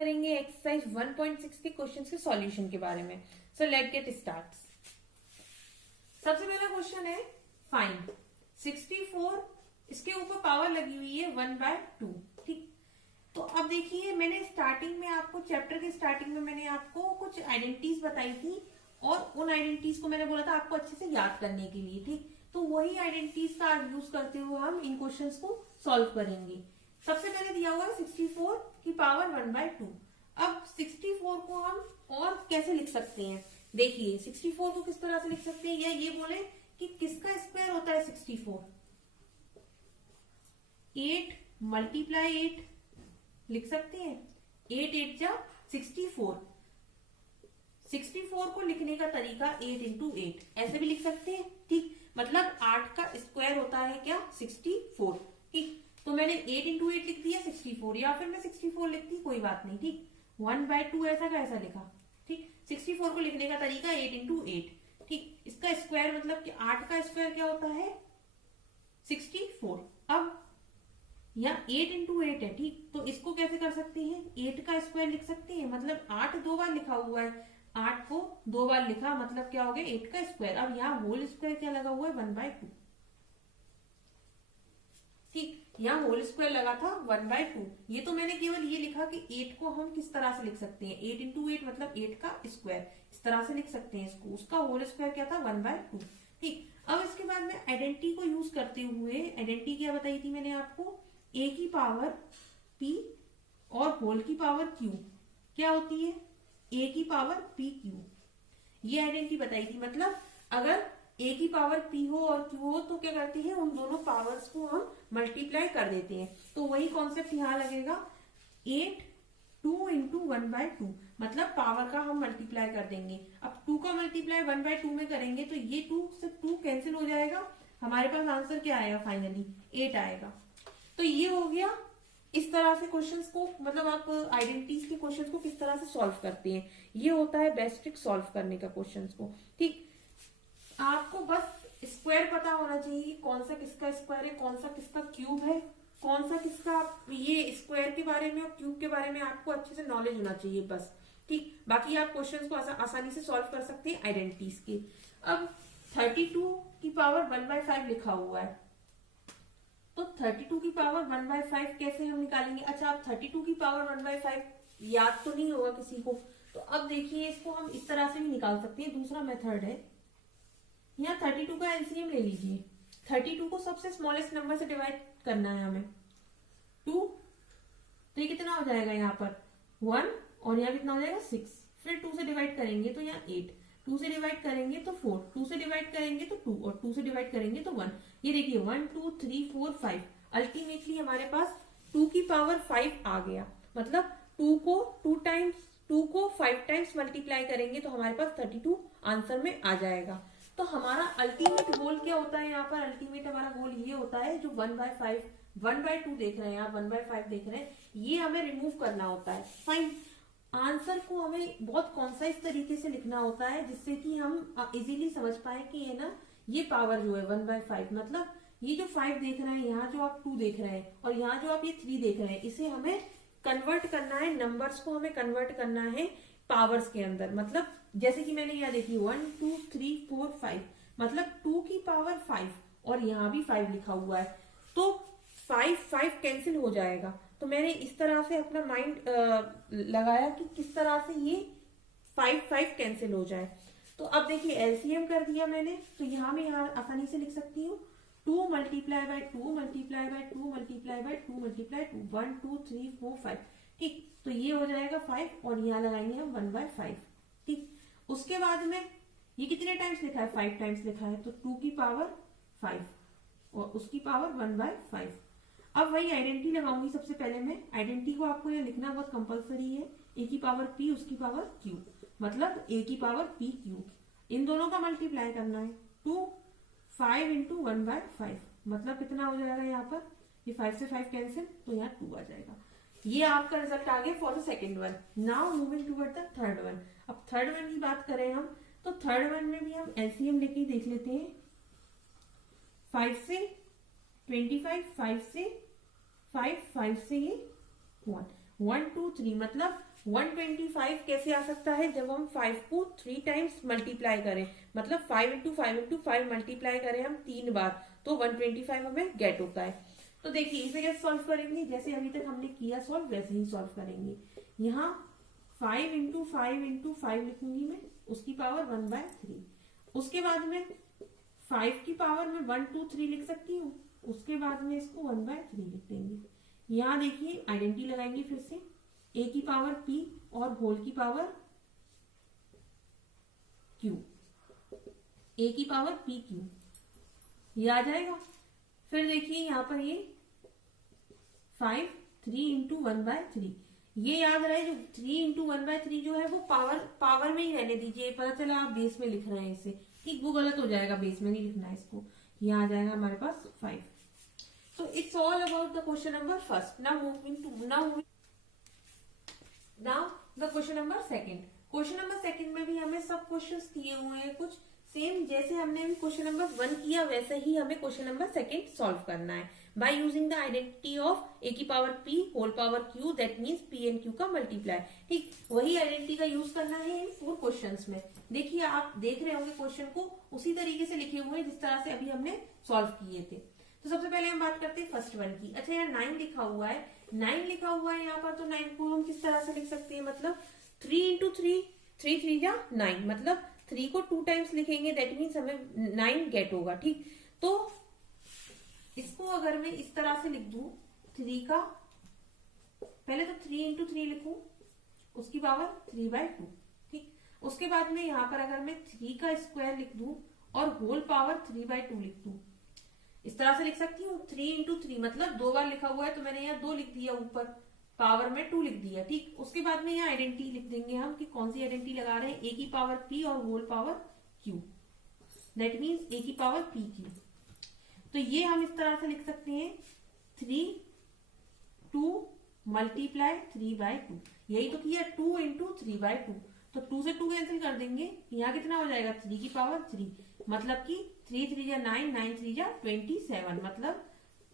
करेंगे एक्सरसाइज 1.6 के क्वेश्चन के सॉल्यूशन के बारे में। So let get start. सबसे पहला क्वेश्चन है फाइंड 64, इसके ऊपर पावर लगी हुई है 1/2। ठीक, तो अब देखिए मैंने स्टार्टिंग में आपको चैप्टर के स्टार्टिंग में मैंने आपको कुछ आइडेंटिटीज बताई थी और उन आइडेंटिटीज को मैंने बोला था आपको अच्छे से याद करने के लिए। ठीक, तो वही आइडेंटिटीज का यूज करते हुए हम इन क्वेश्चंस को सॉल्व करेंगे। सबसे पहले दिया हुआ है 64 की पावर 1/2। अब 64 को हम और कैसे लिख सकते हैं, देखिए 64 को किस तरह से लिख सकते हैं, या ये बोले कि किसका स्क्वायर होता है 64, 8 मल्टीप्लाई 8 लिख सकते हैं। 8 8 जा 64। 64 को लिखने का तरीका 8 इंटू 8 ऐसे भी लिख सकते हैं। ठीक, मतलब 8 का स्क्वायर होता है क्या 64। ठीक, तो मैंने 8 इंटू 8 लिख दिया 64, या फिर मैं 64 लिखती कोई बात नहीं। ठीक, 1/2 ऐसा का ऐसा लिखा। ठीक, 64 को लिखने का तरीका 8 इंटू 8। ठीक, इसका स्क्वायर मतलब कि 8 का स्क्वायर क्या होता है 64। अब यहाँ 8 इंटू 8 है। ठीक, तो इसको कैसे कर सकते हैं, 8 का स्क्वायर लिख सकते हैं, मतलब 8 दो बार लिखा हुआ है, 8 को दो बार लिखा मतलब क्या हो गया 8 का स्क्वायर। अब यहाँ होल स्क्वायर क्या लगा हुआ है 1/2। ठीक, यहाँ होल स्क्वायर लगा था 1/2। ये तो मैंने केवल ये लिखा कि 8 को हम किस तरह से लिख सकते हैं, 8 इंटू 8 मतलब 8 का स्क्वायर, इस तरह से लिख सकते हैं इसको। उसका होल स्क्वायर क्या था 1/2। ठीक, अब इसके बाद में आइडेंटिटी को यूज करते हुए, आइडेंटिटी क्या बताई थी मैंने आपको, a की पावर p और होल की पावर q क्या होती है a की पावर pq। ये आइडेंटिटी बताई थी, मतलब अगर a की पावर p हो और q हो तो क्या करते हैं उन दोनों पावर्स को हम मल्टीप्लाई कर देते हैं। तो वही कॉन्सेप्ट यहाँ लगेगा 8 2 इंटू 1/2, मतलब पावर का हम मल्टीप्लाई कर देंगे। अब 2 का मल्टीप्लाई 1/2 में करेंगे तो ये 2 से 2 कैंसिल हो जाएगा, हमारे पास आंसर क्या आएगा फाइनली 8 आएगा। तो ये हो गया इस तरह से क्वेश्चंस को, मतलब आप आइडेंटिटीज के क्वेश्चंस को किस तरह से सॉल्व करते हैं, ये होता है बेस्ट ट्रिक सॉल्व करने का क्वेश्चंस को। ठीक, आपको बस स्क्वायर पता होना चाहिए, कौन सा किसका स्क्वायर है, कौन सा किसका क्यूब है, कौन सा किसका, ये स्क्वायर के बारे में और क्यूब के बारे में आपको अच्छे से नॉलेज होना चाहिए बस। ठीक, बाकी आप क्वेश्चंस को आसानी से सॉल्व कर सकते हैं आइडेंटिटीज के। अब 32 की पावर 1/5 लिखा हुआ है, तो 32 की पावर 1/5 कैसे हम निकालेंगे। अच्छा, आप 32 की पावर 1/5 याद तो नहीं होगा किसी को, तो अब देखिए इसको हम इस तरह से भी निकाल सकते हैं। दूसरा मेथड है, यहाँ 32 का एलसीएम ले लीजिए। 32 को सबसे स्मॉलेस्ट नंबर से डिवाइड करना है हमें 2, तो ये कितना हो जाएगा यहाँ पर 1, और यहाँ कितना हो जाएगा 6। फिर 2 से डिवाइड करेंगे तो यहाँ 8, 2 से डिवाइड करेंगे तो 4, 2 से डिवाइड करेंगे तो 2, और 2 से डिवाइड करेंगे तो 1। ये देखिए 1 2 3 4 5, अल्टीमेटली हमारे पास 2 की पावर 5 आ गया। मतलब 2 को 5 टाइम्स मल्टीप्लाई करेंगे तो हमारे पास 32 आंसर में आ जाएगा। तो हमारा अल्टीमेट गोल क्या होता है, यहाँ पर अल्टीमेट हमारा गोल ये होता है जो 1/5 1/2 देख रहे हैं आप, 1/5 देख रहे हैं, ये हमें रिमूव करना होता है। फाइन, आंसर को हमें बहुत कॉन्साइज तरीके से लिखना होता है जिससे कि हम इजीली समझ पाए कि ये ना ये पावर जो है 1/5, मतलब ये जो 5 देख रहे हैं, यहाँ जो आप 2 देख रहे हैं, और यहाँ जो आप ये 3 देख रहे हैं, इसे हमें कन्वर्ट करना है, नंबर्स को हमें कन्वर्ट करना है पावर्स के अंदर। मतलब जैसे कि मैंने यहाँ देखी 1 2 3 4 5, मतलब 2 की पावर 5, और यहाँ भी 5 लिखा हुआ है, तो 5 कैंसिल हो जाएगा। तो मैंने इस तरह से अपना माइंड लगाया कि किस तरह से ये 5 कैंसिल हो जाए। तो अब देखिए एलसीएम कर दिया मैंने, तो यहाँ मैं यहाँ आसानी से लिख सकती हूँ 2 multiply by 2 multiply by 2 multiply by 2 multiply 2, 1 2 3 4 5। ठीक, तो ये हो जाएगा 5, और यहाँ लगाएंगे हम 1/5। ठीक, उसके बाद में ये कितने टाइम्स लिखा है 5 टाइम्स लिखा है, तो 2 की पावर 5 और उसकी पावर 1/5। अब वही आइडेंटिटी लगाऊंगी। सबसे पहले मैं आइडेंटिटी को आपको यहाँ लिखना बहुत कंपलसरी है, ए की पावर पी उसकी पावर क्यू, मतलब ए की पावर पी क्यू, इन दोनों का मल्टीप्लाई करना है। 2 5 इंटू 1/5, मतलब कितना हो जाएगा यहाँ पर, ये 5 से 5 कैंसिल, तो यहाँ 2 आ जाएगा। ये आपका रिजल्ट आ गया for the second one. Now moving toward the third one. अब थर्ड वन की बात करें हम, तो थर्ड वन में भी हम एलसीएम लेके देख लेते हैं। 5 से 25, 5 से 5 से ये 1, 123 मतलब 125 कैसे आ सकता है, जब हम 5 को 3 टाइम्स मल्टीप्लाई करें, मतलब 5 इंटू 5 इंटू 5 मल्टीप्लाई करें हम 3 बार, तो 125 हमें गेट होता है। तो देखिए इसे कैसे सॉल्व करेंगे, जैसे अभी तक हमने किया सॉल्व वैसे ही सॉल्व करेंगे। यहाँ 5 इंटू 5 इंटू 5 लिखूंगी मैं, उसकी पावर 1/3। उसके बाद में 5 की पावर में 1 2 3 लिख सकती हूँ, उसके बाद में इसको 1/3 लिख देंगे। यहाँ देखिए आइडेंटिटी लगाएंगे फिर से, a की पावर p और होल की पावर q, a की पावर p q, ये आ जाएगा। फिर देखिए यहाँ पर ये 5 3 इंटू 1/3, ये याद रहे जो 3 इंटू 1/3 जो है वो पावर में ही रहने दीजिए, पता चला आप बेस में लिख रहे हैं इसे, ठीक, वो गलत हो जाएगा, बेस में नहीं लिखना है इसको। यहाँ आ जाएगा हमारे पास 5। So it's all about the question number first. Now the question number second. Question number second में भी हमें सब क्वेश्चंस दिए हुए हैं कुछ सेम, जैसे हमने अभी क्वेश्चन नंबर 1 किया वैसे ही हमें क्वेश्चन नंबर सेकंड सॉल्व करना है by using the identity of a की power p whole power q, that means p and q का मल्टीप्लाई। ठीक, वही आइडेंटिटी का यूज करना है इन 4 क्वेश्चंस में। देखिए आप देख रहे होंगे क्वेश्चन को उसी तरीके से लिखे हुए हैं जिस तरह से अभी हमने सॉल्व किए थे। तो सबसे पहले हम बात करते हैं फर्स्ट वन की। अच्छा यहाँ 9 लिखा हुआ है, 9 लिखा हुआ है यहाँ पर, तो 9 को हम किस तरह से लिख सकते हैं, मतलब 3 इंटू 3, 3 3 या 9, मतलब 3 को 2 टाइम्स लिखेंगे, दैट मीन्स हमें 9 गेट होगा। ठीक, तो इसको अगर मैं इस तरह से लिख दूं, 3 का पहले तो 3 इंटू 3 लिखूं, उसकी पावर 3/2। ठीक, उसके बाद में यहाँ पर अगर मैं 3 का स्क्वायर लिख दूं और होल पावर 3/2 लिख दूं, इस तरह से लिख सकती हूँ। 3 इंटू 3 मतलब 2 बार लिखा हुआ है तो मैंने यहाँ 2 लिख दिया, ऊपर पावर में 2 लिख दिया। ठीक, उसके बाद में यहाँ आइडेंटिटी लिख देंगे हम कि कौन सी आइडेंटिटी लगा रहे हैं, a की पावर p और whole power q, that means a की पावर p q। तो ये हम इस तरह से लिख सकते हैं 3 2 मल्टीप्लाई 3/2, यही तो किया 2 इंटू 3/2, तो 2 से 2 कैंसिल कर देंगे, यहाँ कितना हो जाएगा 3 की पावर 3, मतलब कि 3 3 या 9, 9 3 या 27, मतलब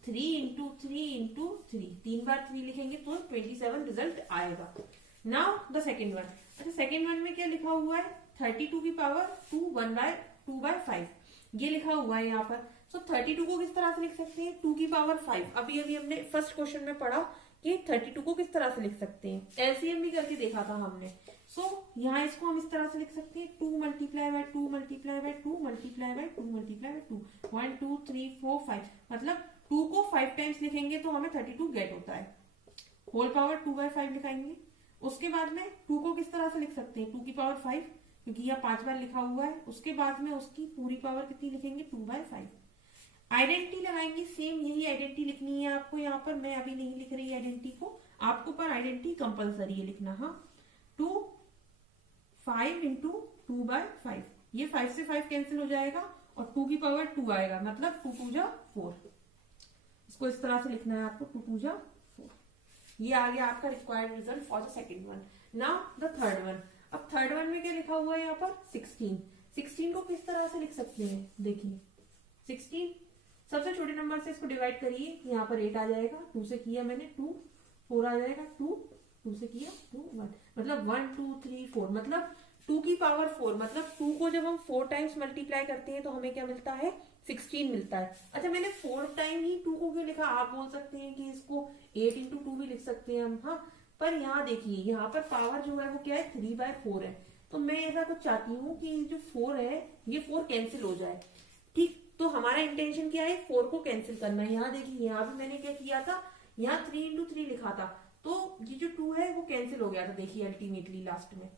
3 इंटू 3 इंटू 3, 3 बार 3 लिखेंगे तो 27 रिजल्ट आएगा। Now the second one. अच्छा सेकेंड वन में क्या लिखा हुआ है, 32 की पावर 2 1/2/5, ये लिखा हुआ है यहाँ पर। सो 32 को किस तरह से लिख सकते हैं, 2 की पावर 5। अभी हमने फर्स्ट क्वेश्चन में पढ़ा कि 32 को किस तरह से लिख सकते हैं, एलसीएम भी करके देखा था हमने। सो यहाँ इसको हम इस तरह से लिख सकते हैं 2 multiply by 2 multiply by 2 multiply by 2 multiply by 2, 1 2 3 4 5, मतलब 2 को 5 टाइम्स लिखेंगे तो हमें 32 गेट होता है। होल पावर 2/5 लिखाएंगे। उसके बाद में 2 को किस तरह से लिख सकते हैं, 2 की पावर 5, क्योंकि यह 5 बार लिखा हुआ है। उसके बाद में उसकी पूरी पावर कितनी लिखेंगे, 2/5। आइडेंटिटी लगाएंगे, सेम यही आइडेंटिटी लिखनी है आपको। यहाँ पर मैं अभी नहीं लिख रही आइडेंटिटी को आपको, पर आइडेंटिटी कंपलसरी है लिखना। हाँ, 2 5 इंटू 2/5, ये 5 से 5 कैंसिल हो जाएगा और 2 की पावर 2 आएगा, मतलब 2 2 जा 4। इसको इस तरह से लिखना है आपको, 2 2 जा 4। ये आ गया आपका required result for the second one. Now the third one. अब थर्ड वन में क्या लिखा हुआ है यहाँ पर, 16। 16 को किस तरह से लिख सकते हैं, देखिए 16 सबसे छोटे नंबर से इसको डिवाइड करिए, यहाँ पर 8 आ जाएगा, 2 से किया मैंने 2, 4 आ जाएगा, 2 से किया 2 1, मतलब 1 2 3 4, मतलब 2 की पावर 4, मतलब 2 को जब हम 4 टाइम्स मल्टीप्लाई करते हैं तो हमें क्या मिलता है, 16 मिलता है। अच्छा मैंने 4 टाइम ही 2 को क्यों लिखा, आप बोल सकते हैं कि इसको 8 इंटू 2 भी लिख सकते हैं हम। हाँ, पर यहाँ देखिए यहाँ पर पावर जो है वो क्या है, 3/4 है, तो मैं ऐसा कुछ चाहती हूँ कि जो 4 है ये 4 कैंसिल हो जाए। ठीक, तो हमारा इंटेंशन क्या है, 4 को कैंसिल करना है। यहाँ देखिए यहाँ भी मैंने क्या किया था, यहाँ 3 इंटू 3 लिखा था, तो ये जो 2 है वो कैंसिल हो गया था। देखिए अल्टीमेटली लास्ट में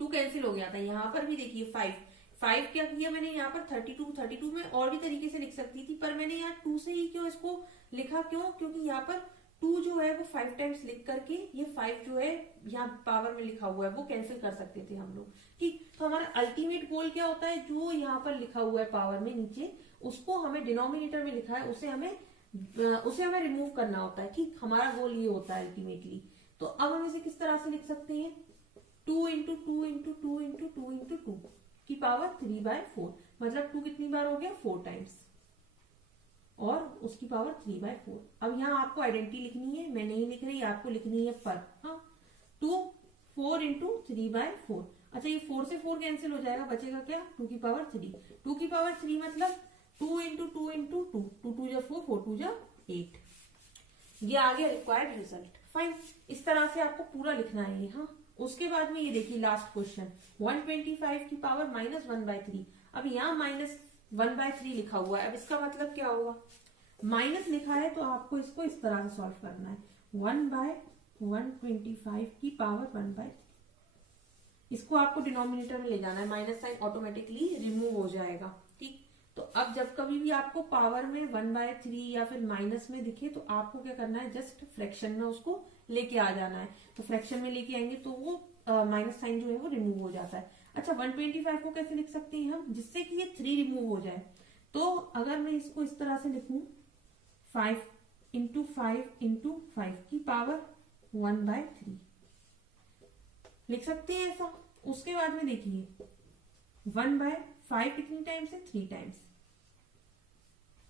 2 कैंसिल हो गया था। यहाँ पर भी देखिए 5 क्या किया मैंने यहाँ पर 32 में और भी तरीके से लिख सकती थी, पर मैंने यहाँ 2 से ही क्यों इसको लिखा, क्यों, क्योंकि यहाँ पर 2 जो है वो 5 टाइम्स लिख करके ये 5 जो है यहाँ पावर में लिखा हुआ है वो कैंसिल कर सकते थे हम लोग। ठीक, तो हमारा अल्टीमेट गोल क्या होता है, जो यहाँ पर लिखा हुआ है पावर में नीचे, उसको हमें डिनोमिनेटर में लिखा है उसे हमें रिमूव करना होता है। ठीक, हमारा गोल ये होता है अल्टीमेटली। तो अब हम इसे किस तरह से लिख सकते हैं, 2 इंटू 2 इंटू 2 इंटू 2 इंटू 2 की पावर 3/4, मतलब 2 कितनी बार हो गया, 4 टाइम्स। और उसकी पावर 3/4। अब यहाँ आपको आइडेंटिटी लिखनी है, मैं नहीं लिख रही, आपको लिखनी है पर। हाँ, 4 इंटू 3/4। अच्छा, ये 4 से 4 कैंसिल हो जाएगा, बचेगा क्या, 2 की पावर 3। 2 की पावर 3 मतलब 2 इंटू 2 इंटू 2, 2 2 जा 4, 4 2 जा 8। ये आ गया रिक्वायर्ड रिजल्ट। फाइन, इस तरह से आपको पूरा लिखना है ये। हाँ, उसके बाद में ये देखिए लास्ट क्वेश्चन, 125 की पावर -1/3। अब यहाँ -1/3 लिखा हुआ है, अब इसका मतलब क्या होगा, माइनस लिखा है तो आपको इसको इस तरह से सॉल्व करना है, 1/125 की पावर 1/3। इसको आपको डिनोमिनेटर में ले जाना है, माइनस साइन ऑटोमेटिकली रिमूव हो जाएगा। ठीक, तो अब जब कभी भी आपको पावर में 1/3 या फिर माइनस में दिखे तो आपको क्या करना है, जस्ट फ्रैक्शन में उसको लेके आ जाना है। तो फ्रैक्शन में लेके आएंगे तो वो माइनस साइन जो है वो रिमूव हो जाता है। अच्छा, 125 को कैसे लिख सकते हैं हम, जिससे कि ये 3 रिमूव हो जाए। तो अगर मैं इसको इस तरह से लिखूं, 5 इंटू 5 इंटू 5 की पावर 1/3 लिख सकते हैं ऐसा। उसके बाद में देखिए 1/5 कितनी टाइम्स है, 3 टाइम्स,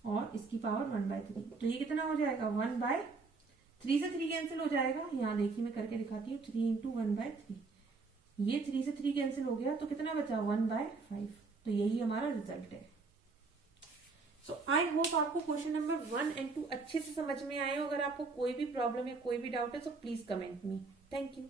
और इसकी पावर 1/3। तो ये कितना हो जाएगा, 1/3 से 3 कैंसिल हो जाएगा। यहाँ देखिए मैं करके दिखाती हूँ, 3 इंटू 1/3, ये 3 से 3 कैंसिल हो गया, तो कितना बचा, 1/5। तो यही हमारा रिजल्ट है। सो आई होप आपको क्वेश्चन नंबर 1 एंड 2 अच्छे से समझ में आए हो। अगर आपको कोई भी प्रॉब्लम या कोई भी डाउट है तो please comment me. Thank you.